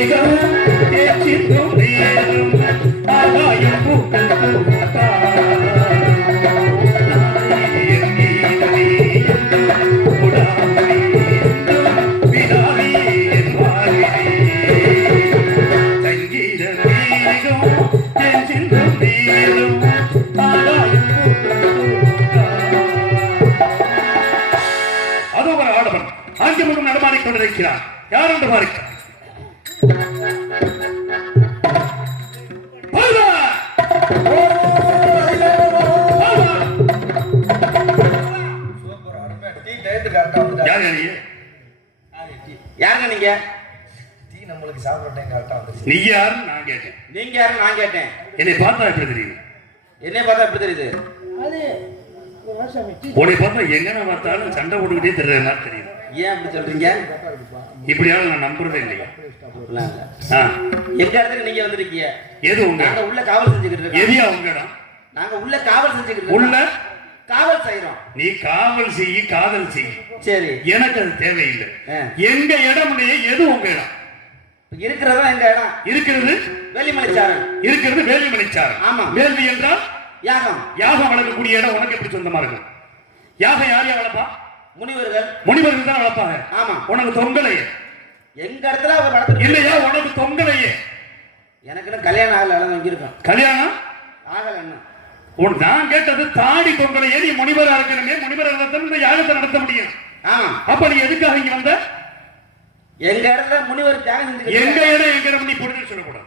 மேகம் ஒரு ஆடவன் நடமாடிக் கொண்டிருக்கிறார். யார் என்று பாருங்கள் டீ நம்மளுக்கு சாப்பிட்ற டைம் கரெக்டா வந்துருச்சு. நீ யாருன்னு நான் கேட்டேன். நீங்க யாரு? நான் கேட்டேன். என்னை பார்த்தா எப்படி தெரியுது? என்னைய பார்த்தா எப்படி தெரியுது? உன்னை பார்த்தா எங்கன பார்த்தாலும் சண்டை போட்டுக்கிட்டே தெரியுற மாதிரி தெரியுது. ஏன் அப்படி சொல்றீங்க? இப்படியாவது நான் நம்புறதே இல்லையா? எங்க இடத்துக்கு நீங்க வந்திருக்கீங்க? எது உங்க? உள்ள காவல் செஞ்சுக்கிட்டு இருக்கோம். எதியா உங்க இடம் நாங்க உள்ள காவல் செஞ்சுக்கிட்டு உள்ள? காவல் செய்யறோம் நீ காவல் செய் காதல் செய். சரி. எனக்கு அது தேவையில்லை. எங்க இடமுடைய எது உங்க இடம்? இருக்கிறதா எங்க இடம்? இருக்கிறது வேலிமலைச்சாரன் இருக்கிறது வேள்விமலைச்சாரம் ஆமா. வேள்வி என்றால்? யாகம். யாகம் வளர்க்கக்கூடிய இடம் உனக்கு எப்படி சொந்தமா இருக்கும் யாகம் யார் யார் வளர்ப்பா? முனிவர்கள். முனிவர்கள் தான் வளர்ப்பாங்க. ஆமா. உனக்கு தொங்கலையே. எங்க இடத்துல அவர் வளர்த்து இல்லையா உனக்கு தொங்கலையே. எனக்குன்னு கல்யாணம் ஆகல இடம் வாங்கியிருக்கோம் கல்யாணம்? ஆகல என்ன நான் கேட்டது தாடி தொங்கலையே நீ முனிவரா இருக்கணுமே முனிவரை இந்த யாகத்தை நடத்த முடியும். அப்ப நீ எதுக்காக இங்க வந்த? எங்க இடத்துல முனிவர் தியாகம் செஞ்சுக்கிட்டு எங்க. இடம் எங்க இடம் நீ பொருள் சொல்லக்கூடாது.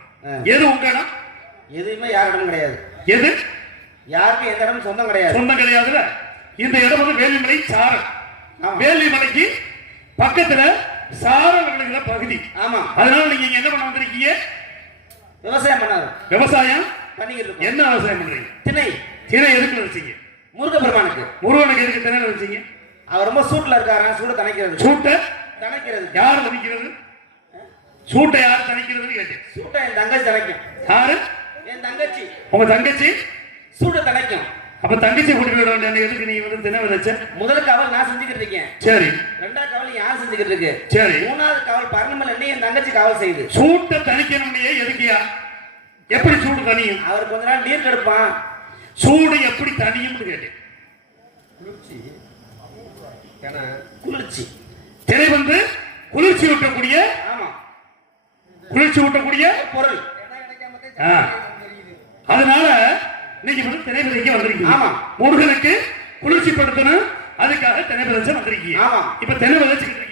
எது உங்க இடம்? எதுவுமே யார் இடம் கிடையாது. எது? யாருக்கும் எந்த இடமும் சொந்தம் கிடையாது. சொந்தம் கிடையாதுல இந்த இடம் வந்து வேலிமலை சாரல். வேலிமலைக்கு பக்கத்துல சாரல் விளைகிற பகுதி. ஆமா. அதனால நீங்க என்ன பண்ண வந்திருக்கீங்க? விவசாயம் பண்ணாரு. விவசாயம்? பண்ணிக்கிட்டு இருக்கோம். என்ன பண்றீங்க? திணை. திணை எதுக்கு வச்சீங்க? முருகப்பெருமானுக்கு. முருகனுக்கு எதுக்கு திணை வச்சீங்க? அவர் ரொம்ப சூட்ல இருக்காரு சூட தணிக்கிறது. சூட்டை? தணிக்கிறது. யார் தணிக்கிறது? சூட்டை யார் தணிக்கிறதுன்னு கேட்டேன். சூட்டை என் தங்கச்சி தணிக்கும். யாரு? என் தங்கச்சி. உங்க தங்கச்சி? சூட தணிக்கும். அப்ப தங்கச்சி கூட்டிட்டு விட வேண்டிய எதுக்கு நீ வந்து திணை விதைச்ச? முதல் காவல் நான் செஞ்சுக்கிட்டு இருக்கேன். சரி. ரெண்டாவது காவல் யார் செஞ்சுக்கிட்டு இருக்கு? சரி. மூணாவது காவல் பரணமல் என்ன என் தங்கச்சி காவல் செய்யுது சூட்டை தணிக்கணும்னே எதுக்கியா? எப்படி சூடு தனியும். அவர் கொஞ்ச நாள் நீர் கெடுப்பான். சூடு எப்படி தனியும்னு கேட்டேன். குளிர்ச்சி. ஏன்னா குளிர்ச்சி. திரை வந்து குளிர்ச்சி ஊட்டக்கூடிய ஆமா. குளிர்ச்சி ஊட்டக்கூடிய பொருள். அதனால நீங்க வந்து திரை விதைக்க வந்திருக்கீங்க. ஆமா. முருகனுக்கு குளிர்ச்சி படுத்தணும். அதுக்காக திரை விதைச்சு வந்திருக்கீங்க. ஆமா. இப்ப திரை இருக்கீங்களா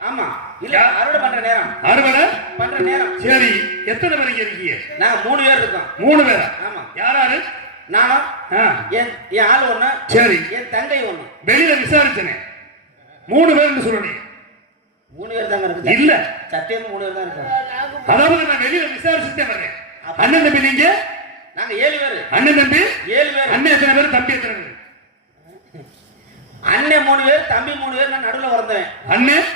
ஆமா. இல்ல அறுவடை பண்ற நேரம். அறுவடை? பண்ற நேரம். சரி எத்தனை பேர் இங்க இருக்கீங்க? நாங்க மூணு பேர் இருக்கோம். மூணு பேரா? ஆமா. யாராரு? நானும் ஆ, என் என் ஆள் ஒண்ணு சரி. என் தங்கை ஒண்ணு. வெளியில விசாரிச்சனே. மூணு பேர்னு சொல்றீங்க மூணு பேர் தாங்க இருக்கு. இல்ல. சத்தியமா மூணு பேர் தான் இருக்கோம் அதாவது நான் வெளியில விசாரிச்சுட்டே வரேன் அண்ணன் தம்பி நீங்க? நாங்க ஏழு பேர். அண்ணன் தம்பி? ஏழு பேர். அண்ணன் எத்தனை பேர்? தம்பி எத்தனை பேர்? அண்ணன் மூணு பேர் தம்பி மூணு பேர் நான் நடுவுல பிறந்தவன். அண்ணன்?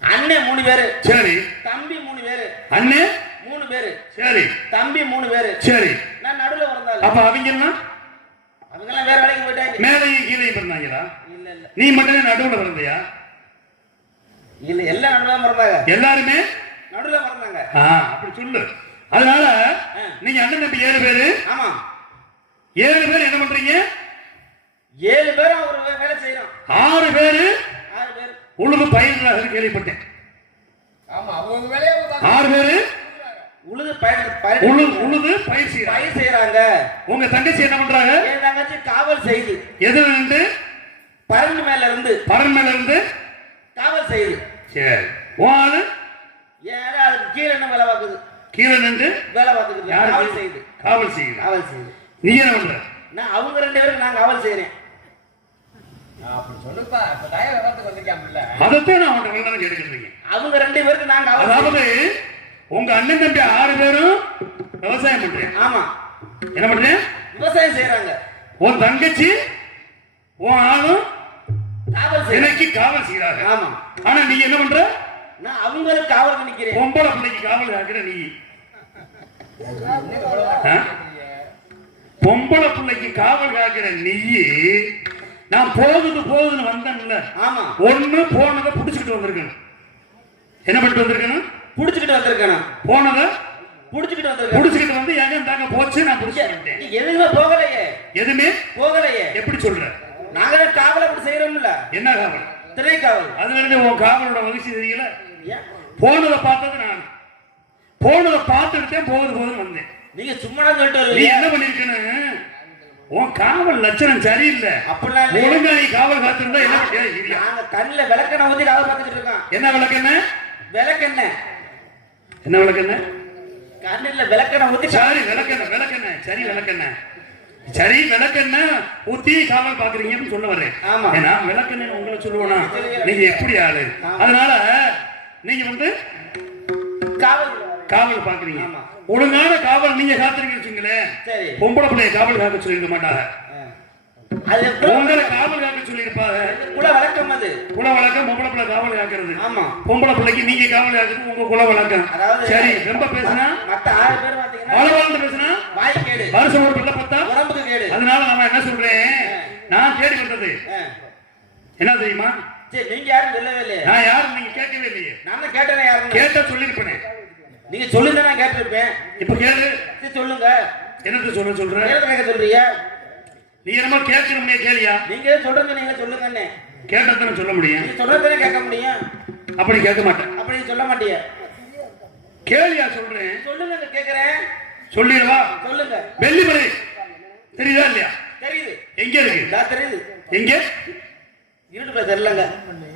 அண்ணன் மூணு பேரு. சரி. தம்பி மூணு பேரு. அண்ணன் மூணு பேரு. சரி. தம்பி மூணு பேரு. சரி. நான் நடுவுல பிறந்தாள் அப்ப அவங்க அவங்க எல்லாம் வேற வேலைக்கு போயிட்டாங்க. மேலையும் கீழையும் பிறந்தாங்களா? இல்ல இல்ல. நீ மட்டும் நடுவுல பிறந்தியா? இல்ல எல்லாம் நடுவுல பிறந்தாங்க. எல்லாருமே? நடுவுல பிறந்தாங்க. அப்படி சொல்லு. அதனால. நீங்க அண்ணன் தம்பி ஏழு பேரு. ஆமா. ஏழு பேர் என்ன பண்றீங்க? ஏழு பேரும் ஒரு வே- வேலை செய்யறோம். பேரு ஆறு பேர் உழுது பயிர்றாங்க கேள்விப்பட்டேன். ஆமா அவங்க வேலையை அவங்க பார்க்கணும். ஆறு பேரு? உழுது பயிர் உழு பயிர் உழுது பயிர் செய்யறாங்க பயிர் செய்யறாங்க உங்க தங்கச்சி என்ன பண்றாங்க? என் தங்கச்சி காவல் செய்யுது எதுல இருந்து பரண்டு மேல இருந்து பரன் மேல இருந்து காவல் செய்யுது சரி. ஆளு? ஏன்னா அதுக்கு கீழே என்ன வேலை பார்க்குது. கீழே நின்று வேலை பார்க்குது. யாரு காவல் செய்யுது காவல் செய்யுது? காவல் செய்யுது நீ என்ன பண்ற? நான் அவங்க ரெண்டு பேருக்கு நான் காவல் செய்யறேன் ஆ, அப்படி சொல்லுப்பா இப்ப தய விவரத்துக்கு வந்திருக்காமல்ல அதைத்தான் நான் வெள்ளம் கேட்டுக்கிறீங்க அவங்க ரெண்டு பேருக்கு காவல் செய்யறேன். அதாவது உங்க அண்ணன் தம்பி ஆறு பேரும் விவசாயம் பண்றேன் ஆமா. என்ன பண்றேன் விவசாயம் செய்யறாங்க உன் தங்கச்சி உன் ஆளும் காவல் எனக்கு காவல் செய்யறாங்க ஆமா. ஆனா நீ என்ன பண்ற? நான் அவங்களுக்கு காவலுக்கு நிக்கிறேன் பொம்பளை பிள்ளைக்கு காவல் காக்கிற நீ? பொம்பளை பிள்ளைக்கு காவல் காக்கிற நீ நான் போகுது போகுதுன்னு வந்தேன்ல. ஆமா. ஒண்ணு போனதை புடிச்சுக்கிட்டு வந்திருக்கணும் என்ன பண்ணிட்டு வந்திருக்கணும் புடிச்சுக்கிட்டு வந்திருக்கேன். போனதை புடிச்சுக்கிட்டு வந்திருக்கேன்? புடிச்சுக்கிட்டு வந்து எங்க தாங்க போச்சு நான் புடிச்சு வந்துட்டேன். நீ எதுவுமே போகலையே. எதுவுமே? போகலையே. எப்படி சொல்ற? நாங்க காவல் அப்படி செய்யறோம்ல என்ன காவல்? திரை காவல். அதுல இருந்து உன் காவலோட வகிச்சு தெரியல? போனதை பார்த்தது நான். போனதை பார்த்துக்கிட்டே போகுது போகுதுன்னு வந்தேன். நீங்க சும்மா சொல்லிட்டு என்ன பண்ணிருக்கன்னு? உன் காவல் லட்சணம் சரியில்லை. அப்படிலாம். ஒழுங்கா நீ காவல் காத்திருந்தா என்ன? கண்ணுல விளக்கணை ஊத்தி காவல் பார்த்துட்டு இருக்கோம். என்ன விளக்கென்ன விளக்கெண்ண. என்ன விளக்கென்ன கண்ணுல விளக்கணை ஊத்தி சரி விளக்கென்ன விளக்கென்ன சரி விளக்கென்ன சரி விளக்கென்ன ஊத்தி காவல் பாக்குறீங்கன்னு சொல்ல வர்றேன். ஆமா. ஏன்னா விளக்கெண்ண உங்களை சொல்லுவேனா? நீங்க எப்படி ஆளு? அதனால நீங்க வந்து காவல். காவல் பாக்குறீங்க. ஒழுங்கான காவல் நீங்க காத்துறீங்க வச்சுங்களேன் பொம்பளை பிள்ளைய காவல் காக்க சொல்லிருக்க மாட்டாங்க. உங்களை காவல் காக்க சொல்லியிருப்பாங்க. குல வழக்கம் அது. குல வழக்கம் பொம்பளை பிள்ளை காவல் காக்கிறது. ஆமா. பொம்பளை பிள்ளைக்கு நீங்க காவல் காக்கிறது உங்க குல வழக்கம். சரி ரொம்ப பேசுனா? மத்த ஆறு பேர் பாத்தீங்கன்னா பேசுனா? வாய் கேடு. வருஷம் ஒரு பிள்ளை பார்த்தா? உடம்புக்கு கேடு. அதனால நான் என்ன சொல்றேன்? நான் வந்தது ஆ. என்ன தெரியுமா? நீங்க யாரும் சொல்லவே இல்லையே. நான் யாரும் நீங்க கேட்கவே இல்லையே. நான் கேட்டேன் யாருன்னு. கேட்டா சொல்லிருப்பேனே நீங்க சொல்லுங்க நான் கேட்டிருப்பேன். இப்ப கேளு. சொல்லுங்க. என்னத்த சொல்ல சொல்ற? நேரத்தை கேட்க சொல்றீங்க? நீ என்னமோ கேட்கணும்னே கேளியா? நீங்க சொல்றது நீங்க சொல்லுங்கன்னு. கேட்டதானே சொல்ல முடியும். நீங்க சொல்றதுனே கேட்க முடியும்? அப்படி கேட்க மாட்டேன். அப்படி சொல்ல மாட்டீங்க கேளியா சொல்றேன். சொல்லுங்க கேக்குறேன். சொல்லிடவா சொல்லுங்க. வெள்ளிமலை தெரியுதா இல்லையா? தெரியுது. எங்க இருக்கு? தெரியுது. எங்க? இருட்டுக்குள்ள தெரியலங்க.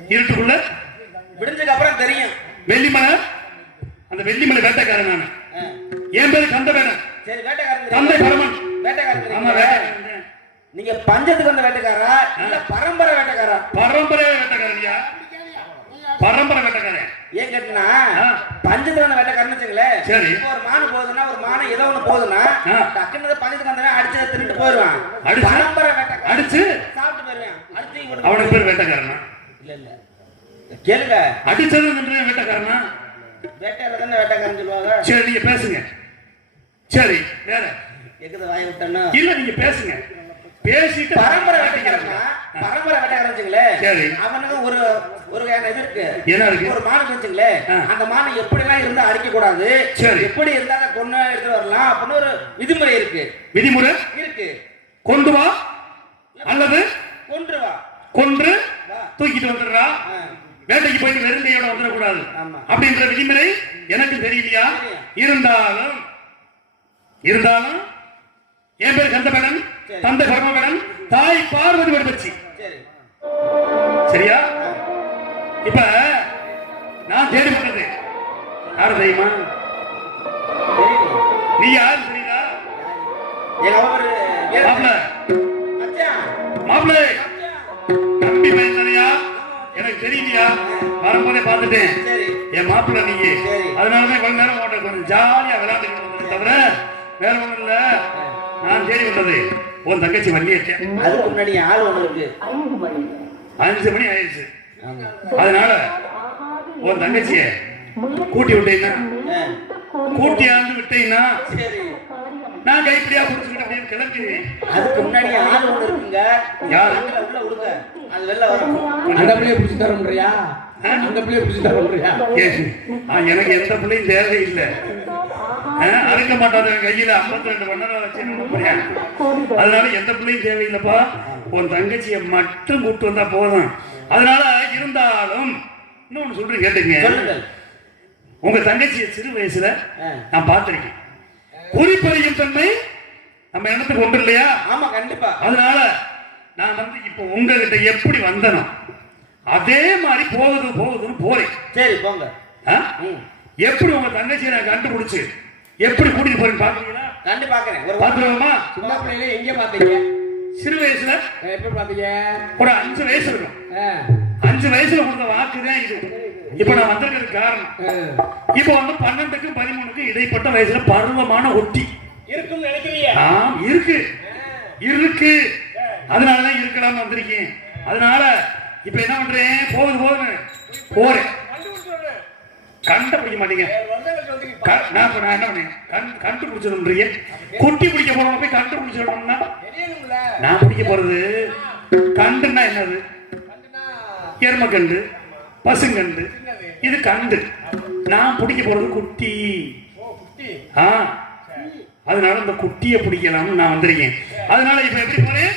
இருட்டுக்குள்ள? விடிஞ்சதுக்கு அப்புறம் தெரியும். வெள்ளிமலை அந்த வெள்ளிமலை வேட்டைக்காரன் நான். என் பேரு கந்தவேணன் சரி வேட்டைக்காரன் தெரியுமா? பரமன். வேட்டைக்காரன் ஆமா தெரியுமா? வேட்டைக்காரன் நீங்க பஞ்சத்துக்கு வந்த வேட்டைக்காரா இல்ல பரம்பரை வேட்டைக்காரா பரம்பரை வேட்டைக்காரன்யா? பரம்பரை வேட்டைக்காரன். ஏன் கேட்டுனா ஆ. பஞ்சத்துக்கு வந்த வேட்டைக்காரன் வச்சுங்களேன் சரி. ஒரு மானு போகுதுன்னா ஒரு மானை ஏதோ ஒண்ணு போகுதுன்னா. டக்குன்னு பஞ்சத்துக்கு வந்தா அடிச்சு திருட்டு அடிச்சு? பரம்பரை வேட்டைக்காரன். அடிச்சு? சாப்பிட்டு போயிருவேன் அடுத்து இவன் அவனுக்கு பேர் வேட்டைக்காரனா? இல்ல இல்ல. கேளுங்க. அடிச்சது வேட்டைக்காரனா? வேட்டையாட தானே வேட்டைக்காரன் சொல்லுவாங்க? சரி நீங்க பேசுங்க. சரி வேற. எக்குது வாய விட்டேன்னா? இல்ல நீங்க பேசுங்க. பேசிட்டு பரம்பரை வேட்டைக்காரனா பரம்பரை வேட்டைக்காரன் வச்சுங்களேன் சரி. அவனுக்கு ஒரு ஒரு இது இருக்கு. என்ன இருக்கு? ஒரு மானு வச்சுங்களேன் ஆ. அந்த மானை எப்படி எல்லாம் இருந்தா அடிக்க கூடாது சரி. எப்படி இருந்தா கொண்டு எடுத்து வரலாம் அப்படின்னு ஒரு விதிமுறை இருக்கு. விதிமுறை? இருக்கு. கொண்டு வா அல்லது கொன்று வா. கொன்று தூக்கிட்டு வந்துடுறா. வேட்டைக்கு போயிட்டு வெறுங்கையோட வந்துடக்கூடாது. அப்படின்ற விதிமுறை எனக்கு தெரியலையா இருந்தாலும் இருந்தாலும் என் பேர் கந்தபேடன். தந்தை பரமபேடன் தாய் பார்வதி வடிவச்சி. சரி. சரியா? இப்ப நான் தேடி பண்ணது யாரு தெரியுமா? நீ யாரு தெரியுதா? எங்க அவர் எனக்கு தெரியலையா வரும்போதே பார்த்துட்டேன். என் மாப்பிள்ள நீங்க. அதனாலதான் கொஞ்ச நேரம் உங்கள்ட்ட கொஞ்சம் ஜாலியா வந்தது தவிர வேற ஒண்ணும் இல்ல. நான் தேடி வந்தது உன் தங்கச்சி வள்ளியச்சேன் அதுக்கு முன்னாடி ஆள் ஒண்ணு இருக்கு அஞ்சு மணி ஆயிடுச்சு. அதனால உன் தங்கச்சிய கூட்டி விட்டீங்கன்னா ஆ. கூட்டியாந்து விட்டீங்கன்னா நான் கைப்பிடியா புடிச்சுக்கிட்டு அப்படியே கிளம்பிடுவேன் அதுக்கு முன்னாடி ஆள் ஒண்ணு இருக்குங்க. யாரு? உள்ள விடுங்க அது வெளில வரும். அந்த பிள்ளைய பிடிச்சி தரமுடியா அந்த பிள்ளைய பிடிச்சி தரமுடியா ஏய், ஆ, எனக்கு எந்த பிள்ளையும் தேவையில்லை ஆ, அறுக்க மாட்டாத கையில 52 ரெண்டு மணி வச்சு? அதனால எந்த பிள்ளையும் தேவையில்லைப்பா உன் தங்கச்சியை மட்டும் கூப்பிட்டு வந்தா போதும். அதனால இருந்தாலும் இன்னொன்னு சொல்றேன் கேட்டுங்க. உங்க தங்கச்சியை சிறு வயசுல. நான் பார்த்திருக்கேன். குறிப்பறியும் தன்மை நம்ம இடத்துக்கு ஒன்று இல்லையா? ஆமா கண்டிப்பா. அதனால நான் வந்து இப்போ உங்ககிட்ட எப்படி வந்தனோ அதே மாதிரி போகுது போகுதுன்னு போறேன். சரி போங்க. எப்படி உங்க தங்கச்சியை நான் கண்டுபிடிச்சு எப்படி கூட்டிட்டு போறேன் பாக்குறீங்களா? கண்டு பாக்குறேன். ஒரு பாத்துருவோமா சின்ன பிள்ளையில எங்க பாத்தீங்க சிறு வயசுல? எப்ப பாத்தீங்க ஒரு அஞ்சு வயசு இருக்கும். அஞ்சு வயசுல கொடுத்த வாக்குதான் இது. இப்ப நான் வந்திருக்கிறது காரணம். இப்ப வந்து பன்னெண்டுக்கும் பதிமூணுக்கும் இடைப்பட்ட வயசுல பருவமான ஒட்டி. இருக்கும் நினைக்கிறீங்க? ஆம் இருக்கு. இருக்கு. அதனாலதான் இருக்கலாம்னு வந்திருக்கேன் அதனால இப்ப என்ன பண்றேன் போகுது போகுது போறேன். கண்டுபிடிக்க மாட்டீங்க. நான் நான் என்ன பண்ணேன்? கண் கண்டுபிடிச்சிடும்ன்றீங்க குட்டி பிடிக்க போறவங்க போய் கண்டுபிடிச்சிடணும்னா? நான் பிடிக்க போறது கண்டுன்னா என்னது? எரும கண்டு. பசுங்கண்டு இது கண்டு நான் பிடிக்க போறது குட்டி. ஆ அதனால இந்த குட்டியை பிடிக்கலாம்னு நான் வந்திருக்கேன். அதனால இப்ப எப்படி போறேன்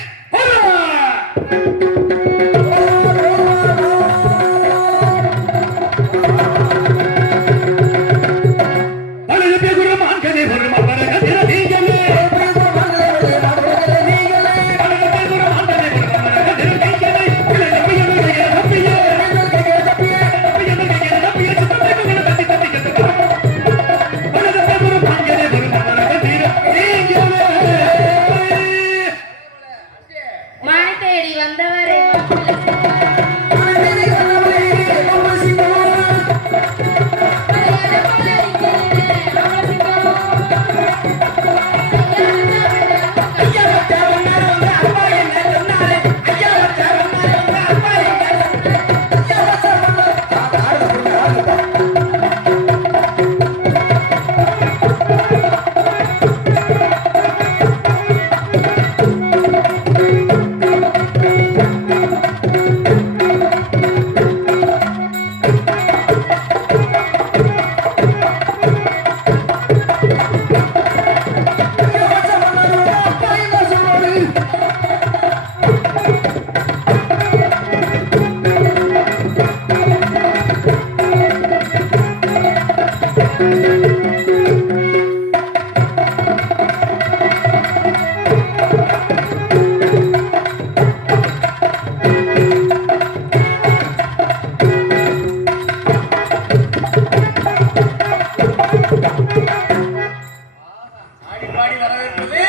பாடி வரவேற்பது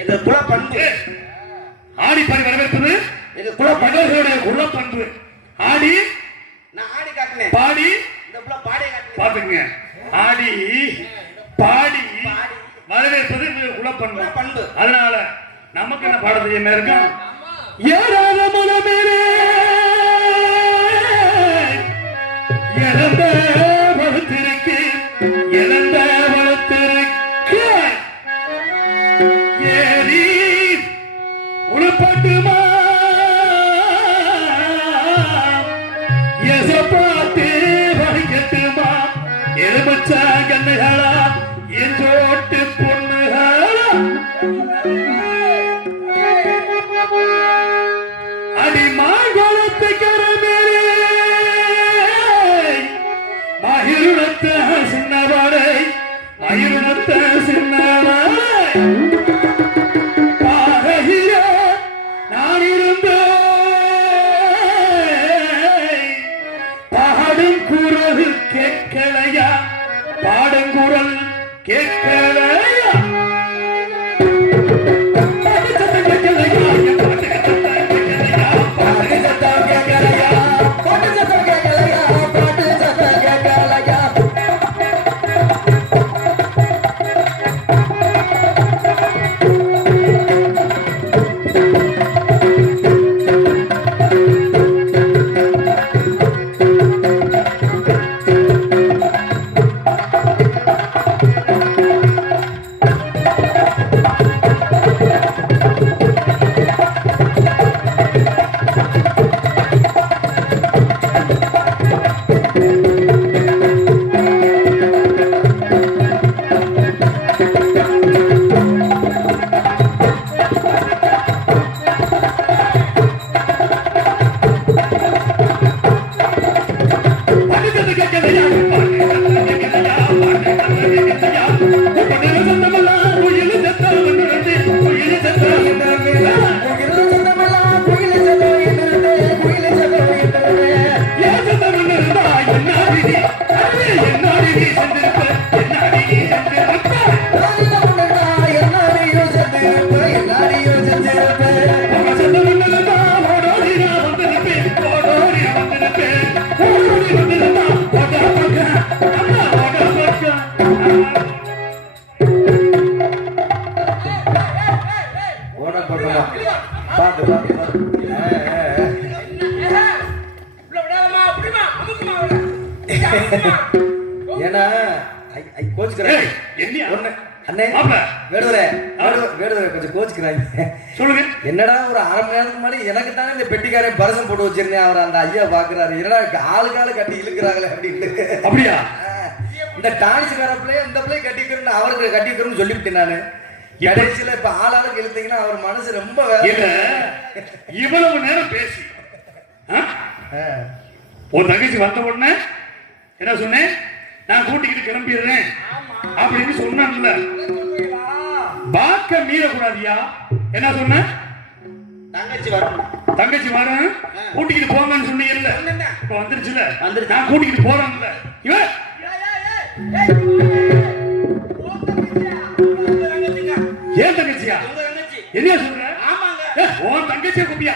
எங்க குல பண்பு ஆடிப்பாடி வரவேற்பது எங்க குல பண்பு இவர்களுடைய குலப்பண்பு. ஆடி நான் ஆடி காட்டினேன். பாடி இந்த புள்ள பாடி காட்டினேன். பாத்துங்க ஆடி பாடி வரவேற்பது இது குலப்பண்பு. குலப்பண்பு. அதனால நமக்கு என்ன பாட தெரியாம இருக்கும் ஏறாத மனமேலே ஏறி உனப்பட்டுமா முன்னாடி எனக்கு தானே இந்த பெட்டிக்காரன் பரசம் போட்டு வச்சிருந்தேன். அவர் அந்த ஐயா பாக்குறாரு. என்னடா ஆளுக்கு ஆளு கட்டி இழுக்கிறாங்களே அப்படின்ட்டு. அப்படியா? இந்த டான்ஸ் பிள்ளைய இந்த பிள்ளைய கட்டிக்கிறேன்னு அவருக்கு கட்டிக்கிறேன்னு சொல்லிவிட்டேன் நானு. கடைசியில இப்ப ஆளாளுக்கு இழுத்தீங்கன்னா அவர் மனசு ரொம்ப இவ்வளவு நேரம் பேசி. உன் தங்கச்சி வந்த உடனே என்ன சொன்னேன்? நான் கூட்டிக்கிட்டு கிளம்பிடுறேன். அப்படின்னு சொன்னான்ல. வாக்க மீறக்கூடாதியா? என்ன சொன்ன தங்கச்சி வரணும். தங்கச்சி வரேன் கூட்டிக்கிட்டு போங்கன்னு சொன்னீங்கல்ல. இப்ப வந்துருச்சுல நான் கூட்டிக்கிட்டு போறேன்ல இவன் ஏன் தங்கச்சியா? என்ன சொல்ற? ஏ, உன் தங்கச்சியா கும்பியா